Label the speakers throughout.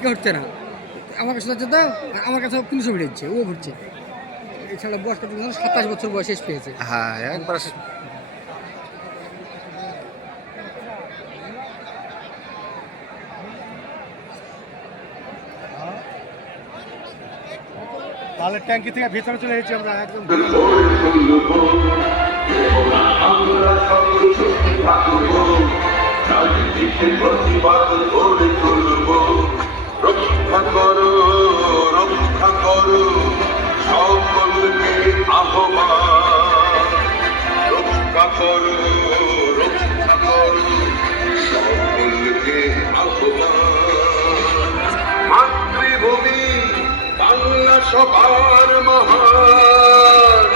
Speaker 1: হচ্ছে না? আমার কাছে হচ্ছে তো আমার কাছে তিনশো বেড়েছে ও ঘুরছে। এছাড়া বয়স কত সাতাশ বছর বয়স শেষ পেয়েছে
Speaker 2: হ্যাঁ একবার
Speaker 3: তাহলে ট্যাঙ্কি থেকে ভিতরে চলে এসেছি আমরা একদম।
Speaker 4: আমরা প্রতিবাদ করো রক্ষা করো সকলকে মাতৃভূমি, বাংলা সবার মহান।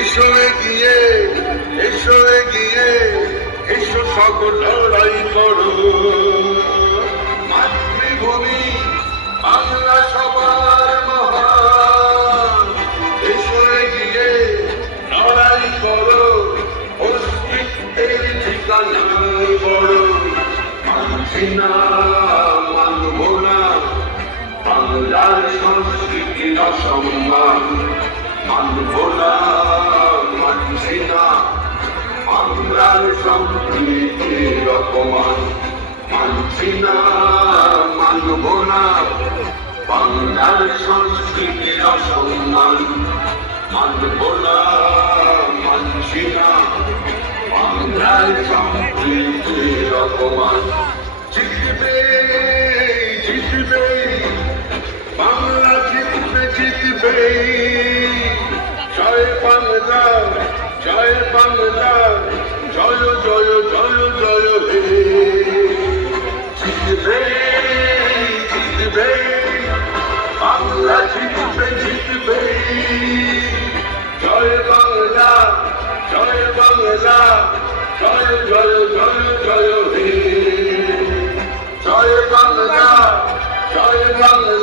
Speaker 4: এসো গিয়ে এসো গিয়ে এসো সকল লড়াই করো। মাতৃভূমি, বাংলা সবার ঠিকানা বড় মানছি না মানব না বাংলার সংস্কৃতির অসম্মান মানব না মানছি না বাংলার সংস্কৃতির অপমান মানছি না মানব না বাংলার সংস্কৃতির অসম্মান মানব না মানছি না অপমান জিতবে জিতবে, বাংলা জিতবে জিতবে। জয় বাংলা, জয় জয় জয় জয় জয়, হে। জিতবে জিতবে, বাংলা জিতবে জিতবে। জয় বাংলা জয় বাংলা জয় জয় জয় জয় হে জয় বাংলা জয় বাংলা